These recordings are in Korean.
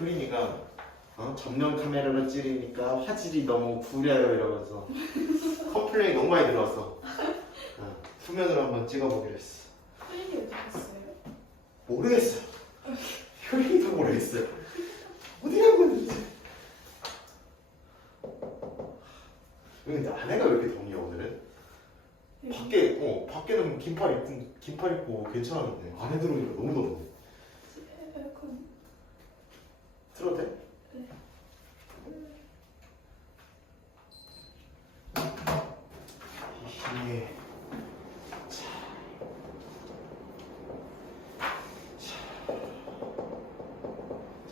효린이가 전면 카메라로 찍으니까 화질이 너무 구려요 이러면서 컴플레인이 너무 많이 들어왔어. 후면으로 한번 찍어보기로 했어. 효린이 왜 죽었어요? 모르겠어. 효린이도 모르겠어요. 어디 간 건지. 근데 안에가 왜 이렇게 덥냐 오늘은? 밖에는 긴팔 입고 괜찮았는데 안에 들어오니까 너무 덥네. 에어컨. 틀어도 돼? 네. 이게 자,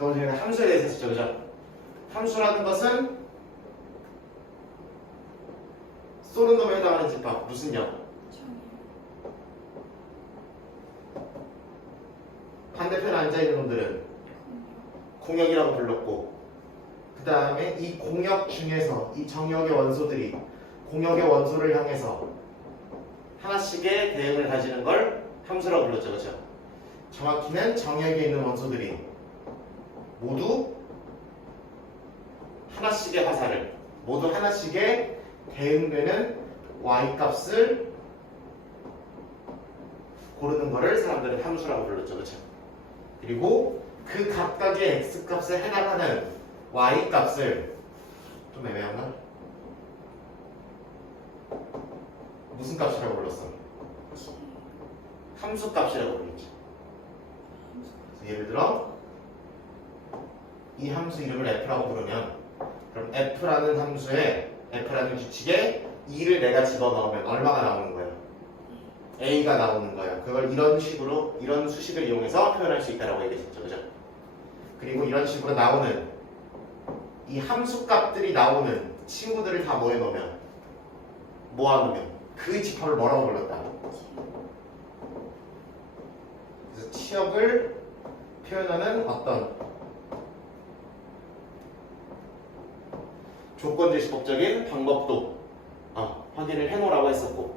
오늘 저희가 함수에 대해서 했었죠, 그죠? 함수라는 것은 쏘는 놈에 해당하는 집합 무슨 역? 반대편에 앉아있는 놈들은 공역이라고 불렀고 그 다음에 이 공역 중에서 이 정역의 원소들이 공역의 원소를 향해서 하나씩의 대응을 가지는 걸 함수라고 불렀죠, 그죠? 정확히는 정역에 있는 원소들이 모두 하나씩의 화살을 모두 하나씩의 대응되는 y값을 고르는 거를 사람들은 함수라고 불렀죠, 그렇죠? 그리고 그 각각의 x값에 해당하는 y값을 좀 애매한가? 무슨 값이라고 불렀어? 함수값이라고 불렀죠. 예를 들어 이 함수 이름을 f라고 부르면 그럼 f라는 함수에 f라는 규칙에 2를 내가 집어넣으면 얼마가 나오는 거예요? a가 나오는 거예요. 그걸 이런 식으로 이런 수식을 이용해서 표현할 수 있다고 얘기했었죠, 그죠? 그리고 이런 식으로 나오는 이 함수값들이 나오는 친구들을 다 모여놓으면 모아놓으면 그 집합을 뭐라고 불렀다? 그래서 치역을 표현하는 어떤 조건제시법적인 방법도 확인을 해놓으라고 했었고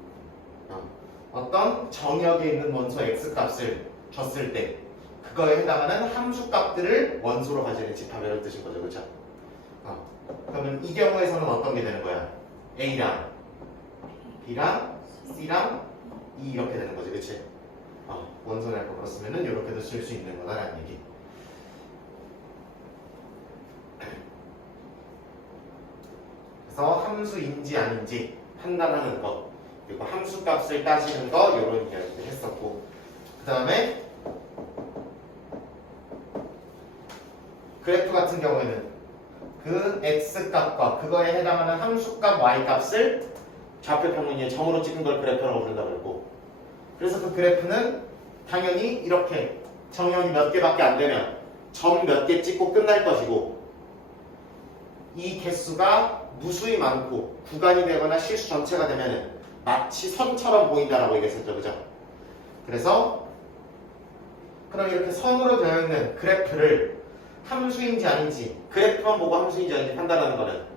어떤 정역에 있는 원소 x값을 줬을 때 그거에 해당하는 함수값들을 원소로 가지는 집합이라는 뜻인 거죠, 그렇죠? 그러면 이 경우에서는 어떤 게 되는 거야? a랑 b랑 c랑 e 이렇게 되는 거지, 그렇지? 원소를 할 거 그렇으면은 이렇게도 쓸 수 있는 거다라는 얘기. 그래서 함수인지 아닌지 판단하는 것, 그리고 함수값을 따지는 거 이런 이야기를 했었고, 그 다음에 그래프 같은 경우에는 그 x값과 그거에 해당하는 함수값 y값을 좌표 평면에 점으로 찍은 걸 그래프라고 부른다고 그랬고, 그래서 그 그래프는 당연히 이렇게 정역이 몇 개밖에 안 되면 점 몇 개 찍고 끝날 것이고, 이 개수가 무수히 많고 구간이 되거나 실수 전체가 되면 마치 선처럼 보인다라고 얘기했었죠, 그죠? 그래서 그럼 이렇게 선으로 되어 있는 그래프를 함수인지 아닌지, 그래프만 보고 함수인지 아닌지 판단하는 거는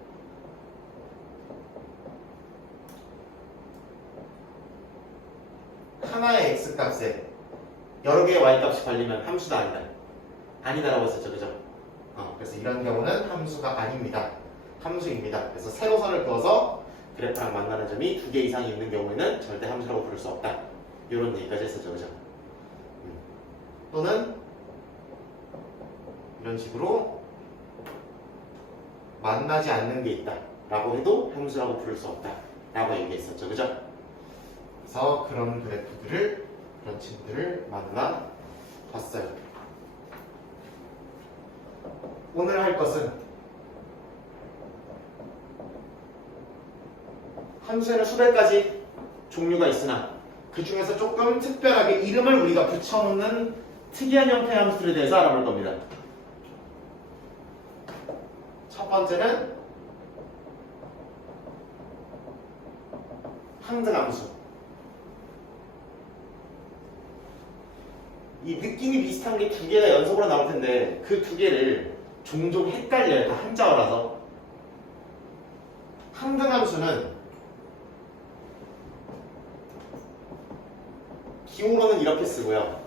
하나의 x값에 여러 개의 y값이 걸리면 함수다 아니다? 아니다라고 했었죠, 그죠? 그래서 이런 경우는 함수가 아닙니다. 함수입니다. 그래서 세로선을 그어서 그래프랑 만나는 점이 2개 이상이 있는 경우에는 절대 함수라고 부를 수 없다. 이런 얘기까지 했었죠, 그죠? 또는 이런 식으로 만나지 않는 게 있다 라고 해도 함수라고 부를 수 없다 라고 얘기했었죠, 그죠? 그래서 그런 그래프들을, 그런 친구들을 만나 봤어요. 오늘 할 것은 함수에는 수백 가지 종류가 있으나 그 중에서 조금 특별하게 이름을 우리가 붙여놓는 특이한 형태의 함수들에 대해서 알아볼 겁니다. 첫 번째는 항등함수. 이 느낌이 비슷한 게 2개가 연속으로 나올 텐데 그 2개를 종종 헷갈려요. 다 한자어라서. 항등함수는 기호로는 이렇게 쓰고요.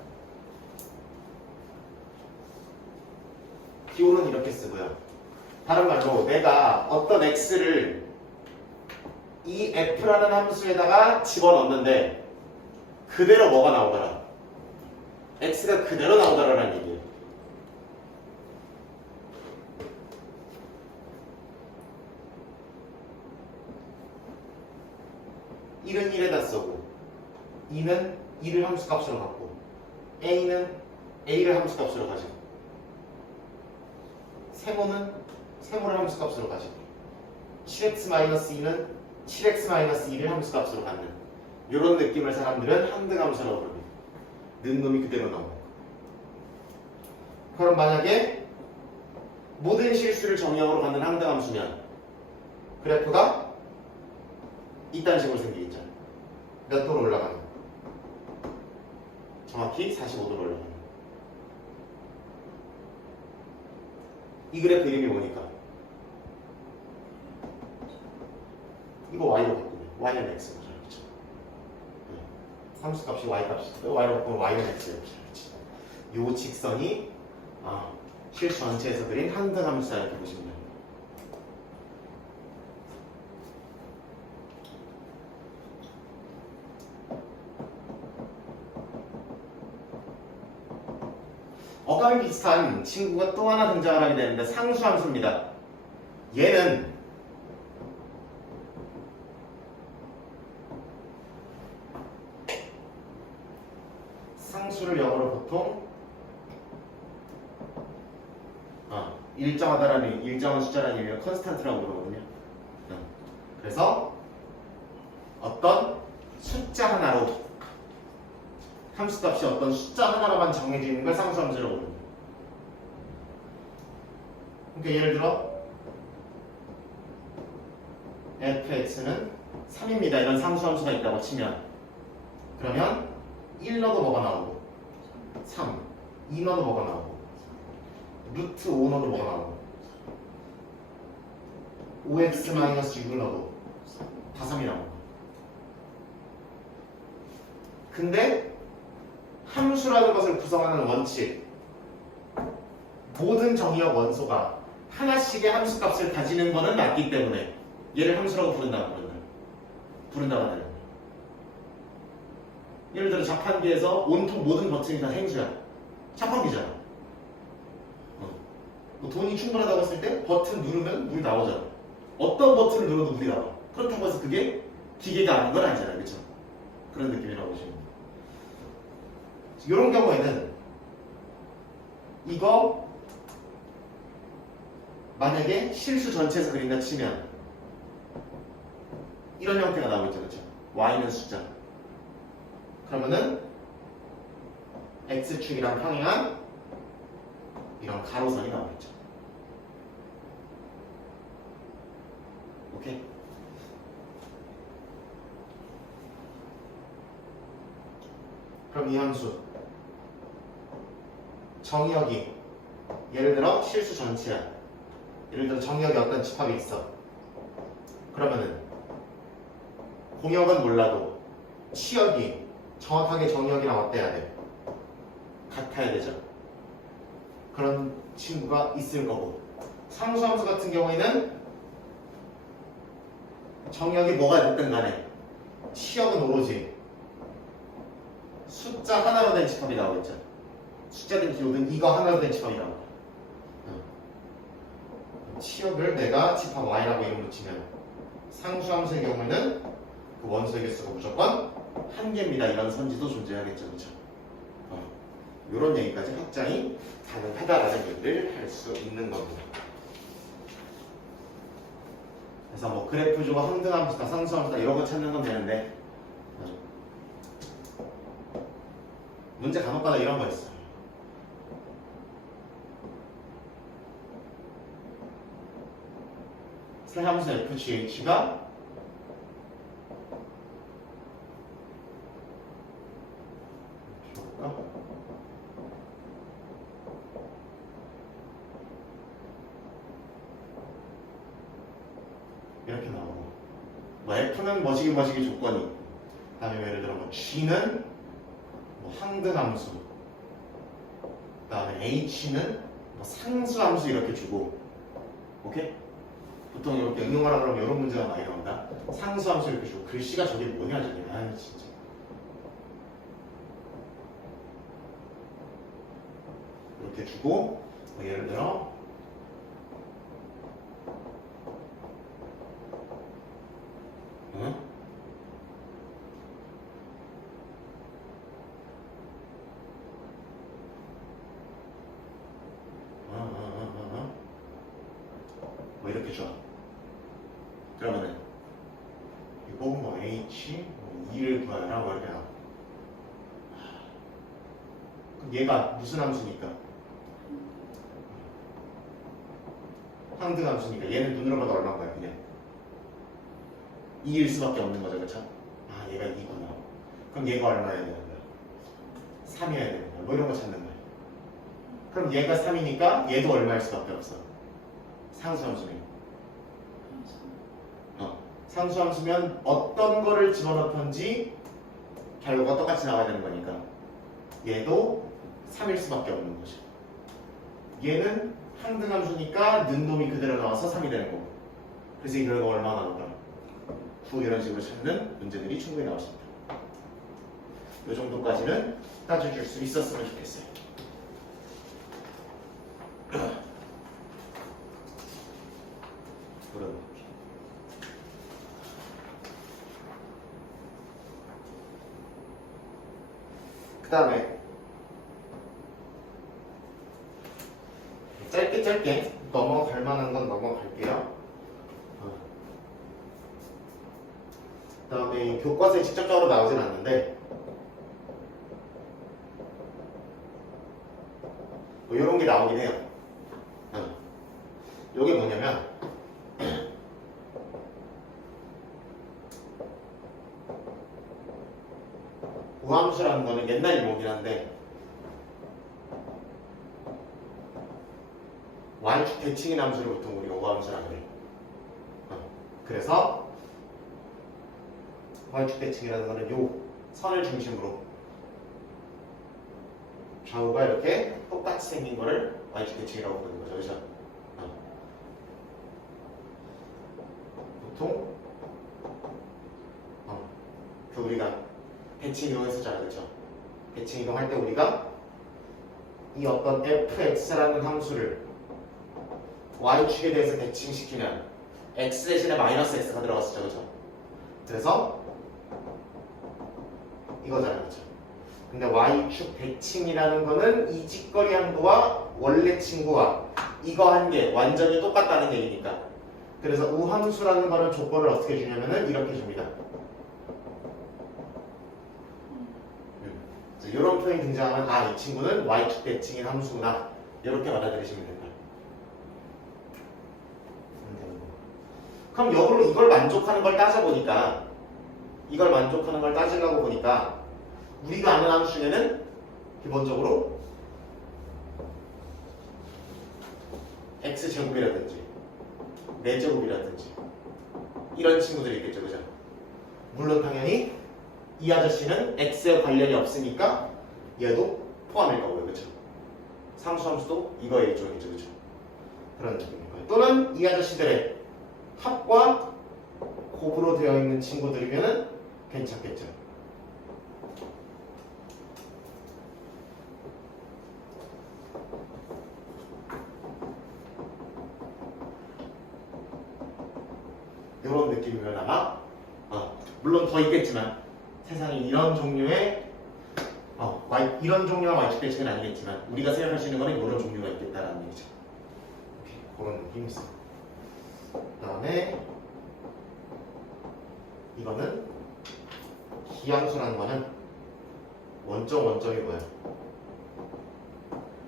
비율은 이렇게 쓰고요. 다른 말로 내가 어떤 x를 이 f라는 함수에다가 집어넣는데 그대로 뭐가 나오더라? x가 그대로 나오더라라는 얘기예요. (1은 1에다) 쓰고 2는 2를 함수값으로 갖고 a는 a를 함수값으로 가지고 세모는 세모를 함수값으로 가지고 7x-2는 7x-2를 함수값으로 갖는 이런 느낌을 사람들은 항등함수라고 부릅니다. 는 놈이 그대로 나오는 거. 그럼 만약에 모든 실수를 정의역으로 갖는 항등함수면 그래프가 이딴 식으로 생기겠죠. 몇 도로 올라가는 거? 정확히 45도로 올라가는 거. 이 그래프 이름이 뭐니까? 이거 y로 바꾸면 y는 x죠. 그렇죠? 함수값이 y값이 y로 바꾸면 y는 x예요. 그렇죠? 이 직선이 실 전체에서 그린 항등함수다 이렇게 보시면 됩니다. 어감이 비슷한 친구가 또 하나 등장을 하게 되는데 상수함수입니다. 얘는 상수를 영어로 보통 일정하다라는 일정한 숫자라는 의미가 컨스탄트라고 그러거든요. 그래서 어떤 숫자 하나로 함수값이 어떤 숫자 하나로만 정해지는 걸 상수함수라고 부릅니다. 그러니까 예를 들어 fx는 3입니다. 이런 상수함수가 있다고 치면 그러면 1 넣어도 뭐가 나오고 3, 2 넣어도 뭐가 나오고 루트 5 넣어도 뭐가 나오고 5x-6을 넣어도 다 3이 나오고 근데 함수라는 것을 구성하는 원칙 모든 정의역 원소가 하나씩의 함수값을 가지는 것은 맞기 때문에 얘를 함수라고 부른다고 하는 거예요. 예를 들어 자판기에서 온통 모든 버튼이 다 행수야. 자판기잖아. 뭐 돈이 충분하다고 했을 때 버튼 누르면 물이 나오잖아. 어떤 버튼을 눌러도 물이 나와. 그렇다고 해서 그게 기계가 아닌 건 아니잖아요. 그렇죠? 그런 느낌이라고 보시면 돼요. 이런 경우에는 이거 만약에 실수 전체에서 그린다 치면 이런 형태가 나오겠죠. 그렇죠? y는 숫자 그러면은 x축이랑 평행한 이런 가로선이 나오겠죠. 오케이? 그럼 이 함수 정의역이 예를 들어 실수 전체야. 예를 들어 정의역에 어떤 집합이 있어. 그러면은 공역은 몰라도 치역이 정확하게 정의역이랑 어때야 돼? 같아야 되죠. 그런 친구가 있을 거고 상수함수 같은 경우에는 정의역이 뭐가 됐든 간에 치역은 오로지 숫자 하나로 된 집합이 나오겠죠. 숫자든 기호든 이거 하나로 된 집합이 나옵니다. 치역을 내가 집합 y라고 이름 붙이면 상수함수의 경우에는 그 원소의 개수가 무조건 한 개입니다. 이런 선지도 존재하겠죠. 그렇죠? 이런 얘기까지 확장이 가능하다라는 얘기를 할 수 있는 겁니다. 그래서 뭐 그래프 주고 항등함수다, 상수함수다 이런 거 찾는 건 되는데 문제 간혹가다 이런 거 있어요. 새 함수 fgh가 이렇게 나오고 뭐 f는 뭐시기 조건이 그 다음에 예를 들어 뭐 g는 뭐 항등함수 그 다음에 h는 뭐 상수함수 이렇게 주고, 오케이? 보통 이렇게 응용하라 그러면 이런 문제가 많이 나온다. 상수함수 이렇게 주고 글씨가 저게 뭐냐 저게. 아 진짜. 이렇게 주고 뭐 예를 들어 응? 뭐 이렇게 줘. 그러면은 이거 뭐 H 뭐 2를 구하라 뭐 이렇게 나와. 그럼 얘가 무슨 함수니까? 항등함수니까 얘는 눈으로 봐도 얼마인 거야 그냥 2일 수밖에 없는 거죠, 그렇죠? 아 얘가 2구나. 그럼 얘가 얼마여야 되는 거야? 3이어야 되는 거야. 뭐 이런 거 찾는 거야. 그럼 얘가 3이니까 얘도 얼마일 수밖에 없어. 상수함수면. 상수함수면 어떤 거를 집어넣던지 결과가 똑같이 나와야 되는 거니까 얘도 3일 수밖에 없는 거죠. 얘는 항등함수니까 는놈이 그대로 나와서 3이 되는 거고. 그래서 이 결과가 얼마나 나올까? 9 이런 식으로 찾는 문제들이 충분히 나올 수 있다. 이 정도까지는 따져줄 수 있었으면 좋겠어요. 그런 그 다음에 짧게 넘어갈 만한 건 넘어갈게요. 그 다음에 교과서에 직접적으로 나오진 않는데 뭐 이런 게 나오긴 해요. 이게 뭐냐면 우함수라는 거는 옛날 유목이긴 한데 Y축 대칭인 함수를 보통 우리가 우함수라고 해요. 그래서 Y축 대칭이라는 거는 요 선을 중심으로 좌우가 이렇게 똑같이 생긴 거를 Y축 대칭이라고 부르는 거죠. 그렇죠? 보통 그 우리가 대칭 이동했었잖아요. 그렇죠? 대칭 이동할 때 우리가 이 어떤 fx라는 함수를 y축에 대해서 대칭시키면 x 대신에 마이너스 x가 들어갔었죠. 그렇죠? 그래서 이거잖아요. 그렇죠? 근데 y축 대칭이라는 거는 이 직거리 한도와 원래 친구와 이거 한 개 완전히 똑같다는 얘기니까. 그래서 우함수라는 거는 조건을 어떻게 주냐면은 이렇게 줍니다. 이런 표현이 등장하면 아, 이 친구는 y축 대칭인 함수구나. 이렇게 받아들이시면 됩니다. 그럼 역으로 이걸 만족하는 걸 따져보니까 이걸 만족하는 걸 따지려고 보니까 우리가 아는 함수 중에는 기본적으로 x제곱이라든지 4제곱이라든지 이런 친구들이 있겠죠. 그죠? 물론 당연히 이 아저씨는 x에 관련이 없으니까 얘도 포함일 거고요. 그렇죠? 상수함수도 이거의 일종이죠. 그렇죠? 그런 느낌인 거예요. 또는 이 아저씨들의 합과 곱으로 되어 있는 친구들이면 괜찮겠죠. 이런 느낌이면 아마 물론 더 있겠지만 세상에 이런 종류의 이런 종류와 y축 대칭은 아니겠지만 우리가 생각할 수 있는 거는 이런 종류가 있겠다라는 얘기죠. 그런 느낌이 있어요. 그 다음에 이거는 기함수라는 거는 원점이 뭐야?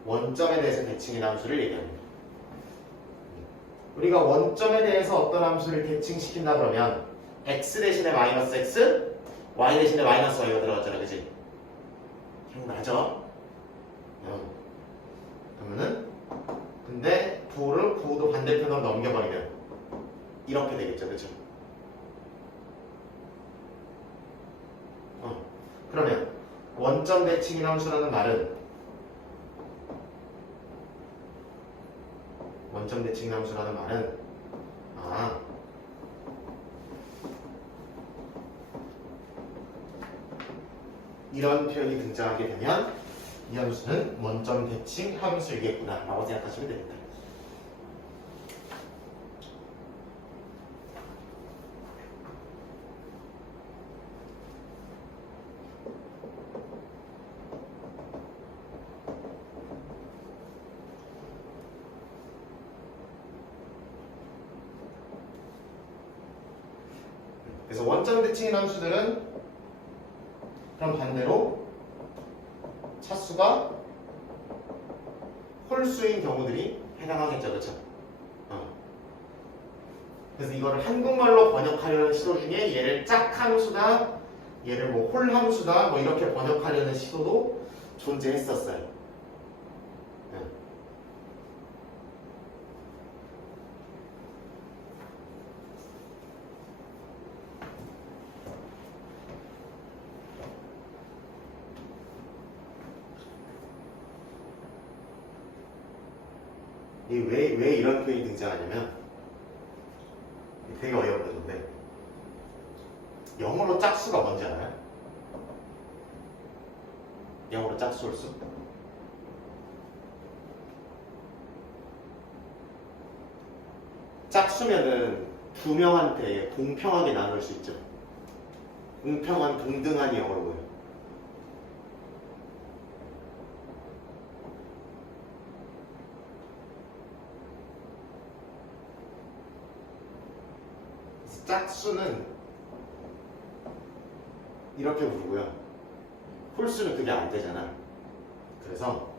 원점에 대해서 대칭인 함수를 얘기합니다. 우리가 원점에 대해서 어떤 함수를 대칭시킨다 그러면 x 대신에 마이너스 x, y 대신에 마이너스 y가 들어갔잖아. 그치? 기억나죠? 그러면은 근데 부호를 부호도 반대편으로 넘겨버리면 이렇게 되겠죠. 그쵸? 그러면 원점 대칭인 함수라는 말은 원점 대칭 함수라는 말은 이런 표현이 등장하게 되면 이 함수는 원점 대칭 함수이겠구나 라고 생각하시면 됩니다. 그래서 원점 대칭인 함수들은 그럼 반대로 차수가 홀수인 경우들이 해당하겠죠, 그렇죠? 그래서 이거를 한국말로 번역하려는 시도 중에 얘를 짝함수다, 얘를 뭐 홀함수다, 뭐 이렇게 번역하려는 시도도 존재했었어요. 왜 이런 표현이 등장하냐면 되게 어이없는데 영어로 짝수가 뭔지 알아요? 영어로 짝수 홀수? 짝수면은 두 명한테 공평하게 나눌 수 있죠. 공평한, 동등한 영어로 보여요. 짝수는 이렇게 부르고요. 홀수는 그게 안 되잖아. 그래서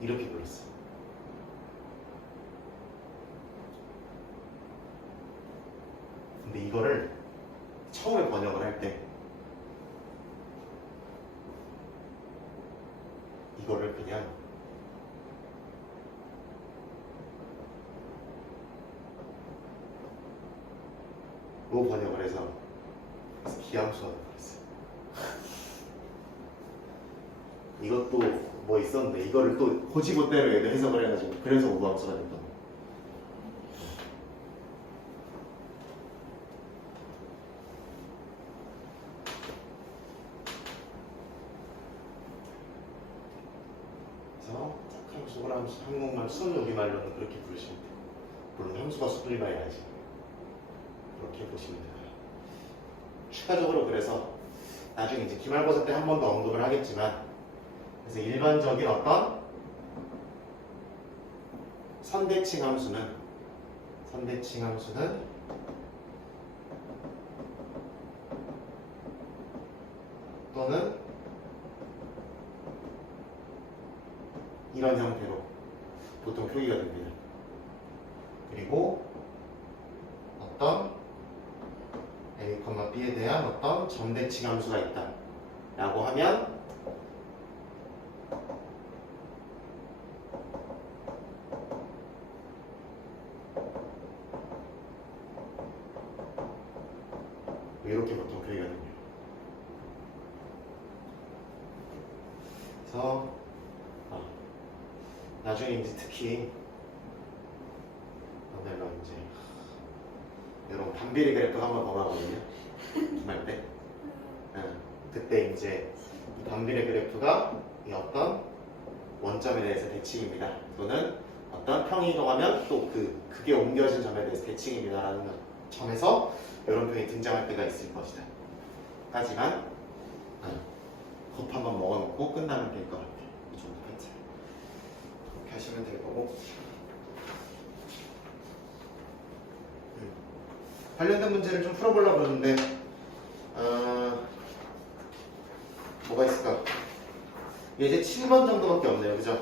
이렇게 불렀어. 근데 이거를 처음에 번역을 할 때 이거를 그냥 로 번역을 해서 기함수라고 그랬어요. 이것도 뭐 있었는데 이거를 또 고지고대로 얘도 해석을 해가지고 그래서 우함수가 됐던 거예요. 그래서 짝함수, 홀함수, 한국말, 순 우리말로는 그렇게 부르시면 돼요. 물론 함수가 수분이라야지. 그렇게 보시면 돼요. 추가적으로 그래서 나중에 이제 기말고사 때 한 번 더 언급을 하겠지만, 그래서 일반적인 어떤 선대칭 함수는 또는 이런 형태로 보통 표기가 됩니다. 그리고 어떤 A, B에 대한 어떤 점대칭 함수가 있다 라고 하면 이렇게 보통 표기가 됩니다. 그래서 나중에 이제 특히 오늘로 이제 여러분 반비례 그래프 한번 범하거든요. 기말 때. 그때 이제 이 반비례 그래프가 이 어떤 원점에 대해서 대칭입니다. 또는 어떤 평이 이동하면 또 그게 옮겨진 점에 대해서 대칭입니다라는 점에서 이런 표현이 등장할 때가 있을 것이다. 하지만 컵 한번 먹어놓고 끝나면 될 것 같아요. 이 정도 패턴. 그렇게 하시면 될 거고. 관련된 문제를 좀 풀어보려고 그러는데 뭐가 있을까? 이제 7번 정도밖에 없네요. 그죠?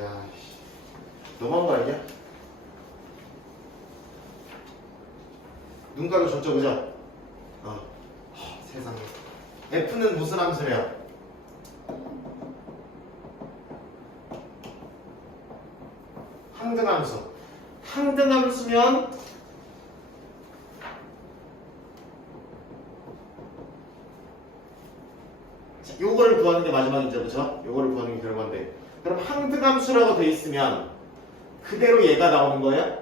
야, 너무한 거 아니야? 눈 가려줬죠, 그죠? 세상에. F는 무슨 함수래요? 항등함수. 항등함수면 자, 요거를 구하는 게 마지막이죠, 그렇죠? 요거를 구하는 게 결과인데 그럼 항등함수라고 돼 있으면 그대로 얘가 나오는 거예요?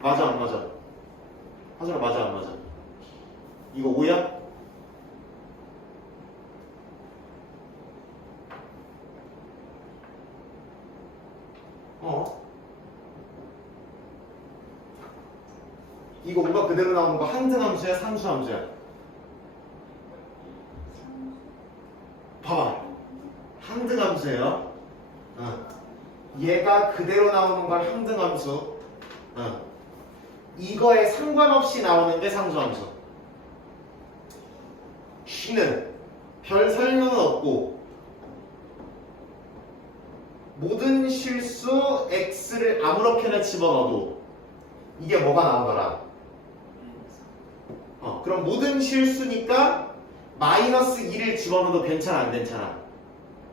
맞아 안 맞아? 하슬아 맞아 안 맞아? 이거 5야? 이거 5가 그대로 나오는 거 항등함수야 상수함수야? 봐봐 항등함수예요. 얘가 그대로 나오는 걸 항등함수. 이거에 상관없이 나오는 게 상수함수. C는 별 설명은 없고 모든 실수 X를 아무렇게나 집어넣어도 이게 뭐가 나오더라? 그럼 모든 실수니까 마이너스 2를 집어넣어도 괜찮아 안 괜찮아?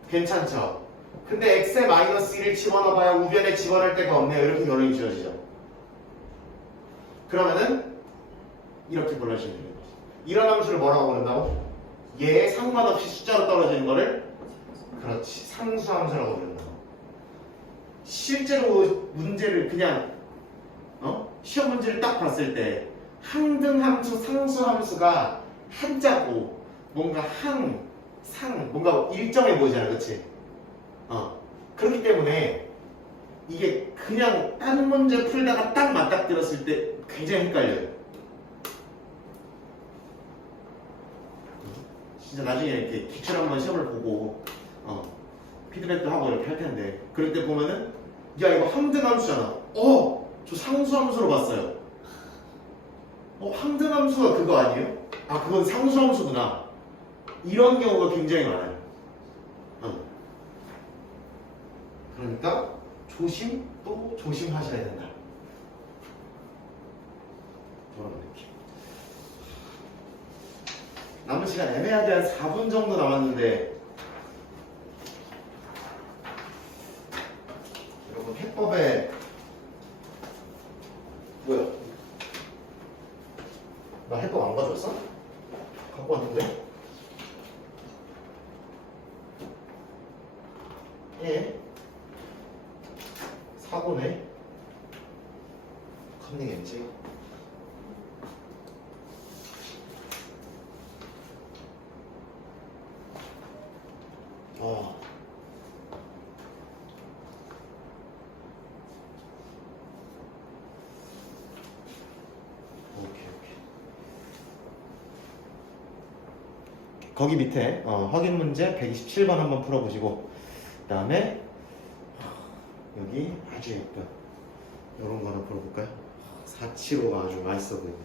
괜찮죠? 근데 x에 마이너스 1을 집어넣어봐야 우변에 집어넣을 데가 없네요. 이렇게 결론이 지어지죠. 그러면은 이렇게 골라주시면 됩니다. 이런 함수를 뭐라고 부른다고? 얘에 상관없이 숫자로 떨어지는 거를 그렇지 상수함수라고 부른다고. 실제로 문제를 그냥 시험 문제를 딱 봤을 때 항등함수, 상수함수가 한자고 뭔가 뭔가 일정해 보이잖아, 그렇지? 그렇기 때문에 이게 그냥 다른 문제 풀다가 딱 맞닥뜨렸을 때 굉장히 헷갈려요. 진짜 나중에 이렇게 기출 한번 시험을 보고 피드백도 하고 이렇게 할 텐데 그럴 때 보면은 야 이거 항등함수잖아. 저 상수함수로 봤어요. 항등함수가 그거 아니에요? 그건 상수함수구나. 이런 경우가 굉장히 많아요. 그러니까 조심 또 조심하셔야 된다. 그런 느낌. 남은 시간 애매하게 한 4분 정도 남았는데 여러분 해법에 뭐야? 나 해법 안 가져왔어? 갖고 왔는데? 예. 사고네. 컨닝했지. 거기 밑에 확인 문제 127번 한번 풀어보시고 그 다음에 여기 아주 예쁜 이런 거 하나 풀어볼까요? 475가 아주 맛있어 보이네.